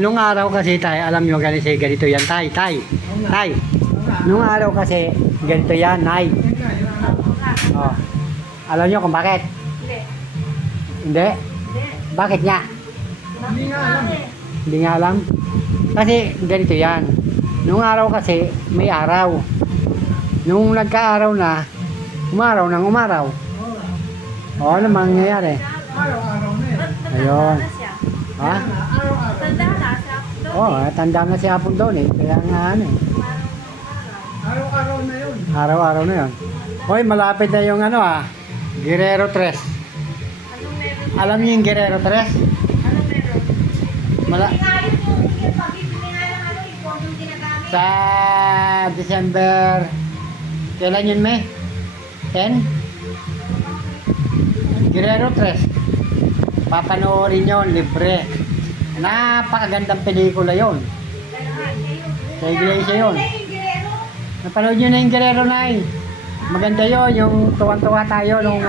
Nung araw kasi tay, alam nyo ganito yan tay, tay. Tay, nung araw kasi ganito yan, nay. Oh. Alam nyo kung bakit? Hindi. Hindi? Hindi. Bakit nga? Hindi nga alam. Hindi nga alam. Kasi ganito yan. Nung araw kasi may araw. Nung nagka-araw na, umaraw ng umaraw. Oo, ano mangyayari? Araw-araw na eh. Ayun. Ha? Araw-araw. Tanda na siya. Oo, tanda na si Hapon doon eh. Kaya nga ano eh. Araw-araw na yun. Araw-araw na yun. Hoy, malapit na yung ano Guerrero 3. Anong meron? Alam niyo yung Guerrero 3? Anong meron? Mala Hindi nga yun yung pag-ibili nga ng ano, yung kondong ginagamit. sa December, kailan yun, May? 10? Guerrero 3. Papanoorin yun, libre. Napakagandang pelikula yun. Sa iglesia yun. Napanood nyo na yung Guerrero na eh. Maganda yun, yung tuwang-tuwa tayo nung...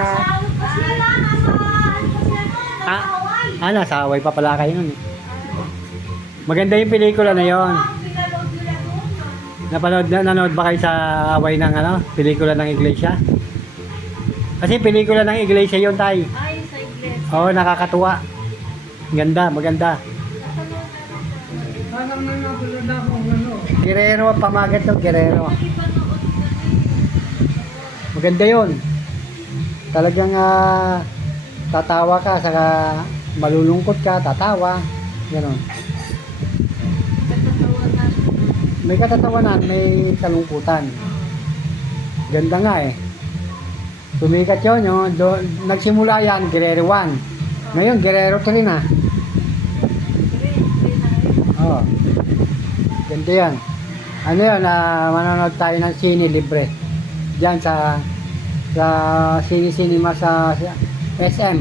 nasa Hawaii pa pala kayo nun eh. Maganda yung pelikula na yun. Nanood ba kayo sa Hawaii ng pelikula ng iglesia? Kasi pelikula ng iglesia yun tayo. Ay, sa iglesia. Oo, nakakatuwa. Ganda, maganda. Parang nanapulad akong ano. Guerrero, pamagat to, Guerrero. Maganda yun. Talagang tatawa ka, saka malulungkot ka, tatawa. Ganon. May katatawanan, may kalungkutan. Ganda nga eh. Sumikat yun, nagsimula yan, Guerrero 1. Ngayon, Guerrero 3 na. Oo. Ganda yan. Ano yun, manonood tayo ng sine libre. Diyan sa sini-cinema sa SM.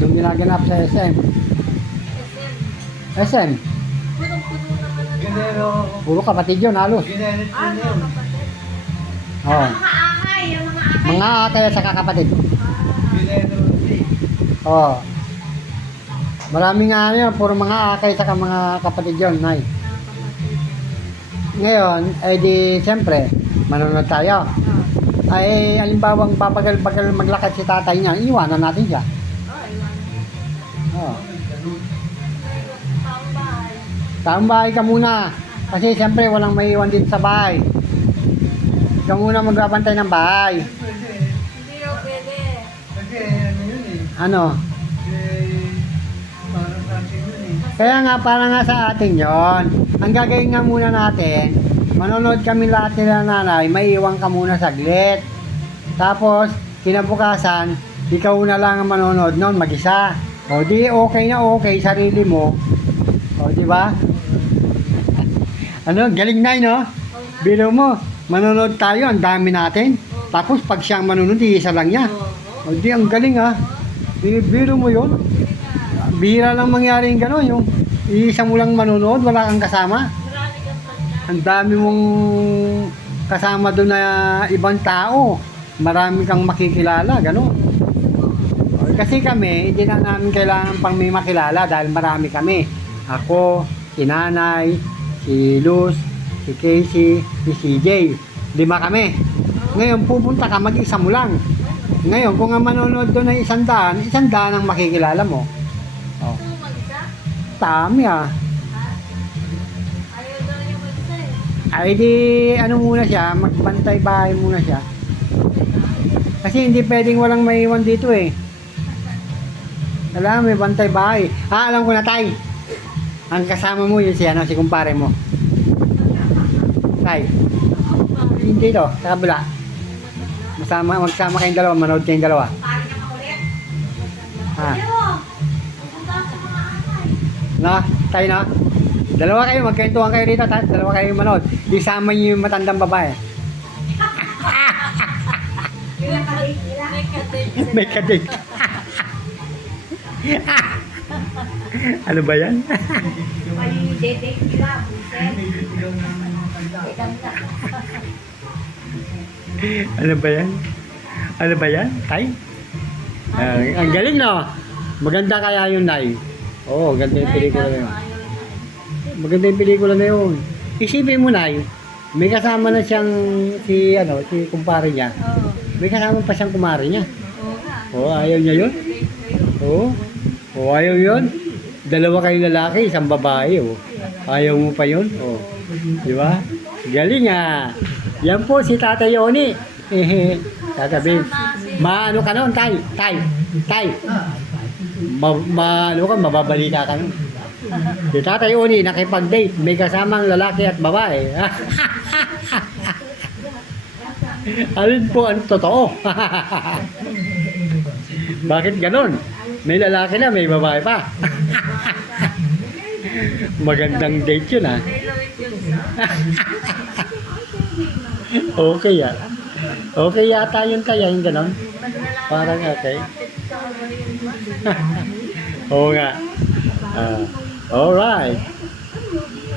Doon ginaganap sa SM. SM. Punong-puno naman ang Guerrero. Puro kapatid yun, halos. Guerrero ano, yun. kapatid? Oo. Mga akay, yung mga akay. Mga atay at saka kapatid. Guerrero City. Oo. Maraming puro mga akay saka mga kapatid yun, nay. Ngayon, di siyempre, manonood tayo. Ay, alimbawang babagal-bagal maglakad si tatay niya, iwanan natin siya. Oo. Taong bahay. Taong bahay ka muna. Kasi siyempre, walang maiwan din sa bahay. Ikaw muna magbabantay ng bahay. Pwede. Hindi raw pwede. Kasi ano yun eh. Ano? Parang sa atin yun eh. Kaya nga, para nga sa atin yon. Ang gagawin nga muna natin, manonood kami lahat nila nanay, maiiwan ka muna saglit. Tapos, kinabukasan, ikaw na lang ang manonood noon, mag-isa. O di, okay na okay, sarili mo. O, di ba? Ano, galing na, no? Biro mo, manonood tayo, ang dami natin. Tapos, pag siyang manonood, isa lang niya. O di, ang galing Biro mo yun. Bihira lang mangyari yung gano'n, yung isa mo lang manonood, wala kang kasama. Marami kang pagka. Ang dami mong kasama doon na ibang tao. Marami kang makikilala, gano'n. Kasi kami, hindi na namin kailangan pang may makilala dahil marami kami. Ako, si Nanay, si Luz, si Casey, si CJ. 5 kami. Ngayon, pupunta ka, mag-isa mo lang. Ngayon, kung nga manonood doon ng 100, 100 ang makikilala mo. Oh. Gusto mo mag-isa? Dami Ayaw daw niya mag-isa eh. Ay di, ano muna siya, magbantay bahay muna siya. Kasi hindi pwedeng walang maiwan dito eh. Alam, may bantay bahay. Alam ko na tay. Ang kasama mo yun si kumpare mo. Tay. Hindi to, sa kabila. Magsama kayong dalawa, manood kayong dalawa. Pari niya makulit. Ha. Ayaw! Pupunta sa mga akay. No? Tayo no? Dalawa kayo, magkwentuhan kayo rito, dalawa kayo manood. Isama niyo yung matandang babae. May kadate. Ano ba yan? Ay, date nila, buset. Ano ba yan? Ano ba yan? Tay? Ang galing no? Maganda kaya yun, Nay. Oo, ganda yung pelikula na yun. Ayaw na. Maganda yung pelikula na yun. Isipin mo na may kasama na siyang si kumpare niya. Oo. May kasama pa siyang kumare niya. Oo nga. Oo, ayaw niya yun. Oo. Oo, ayaw yun. Dalawa kayong lalaki, isang babae. Oo. Ayaw mo pa yun. Oo. Di ba? Galing ah. Yan po si Tatay Oni. Tatabi. Maano ka noon, tay? Ano ka, mababalita ka nun. Si Tatay Oni nakipag-date, may kasamang lalaki at babae. Alin po ang totoo? Bakit ganon? May lalaki na, may babae pa. Magandang date yun ah. Okay ah. Okay yata yun kaya yung ganon. Parang okay. Oo nga. Alright.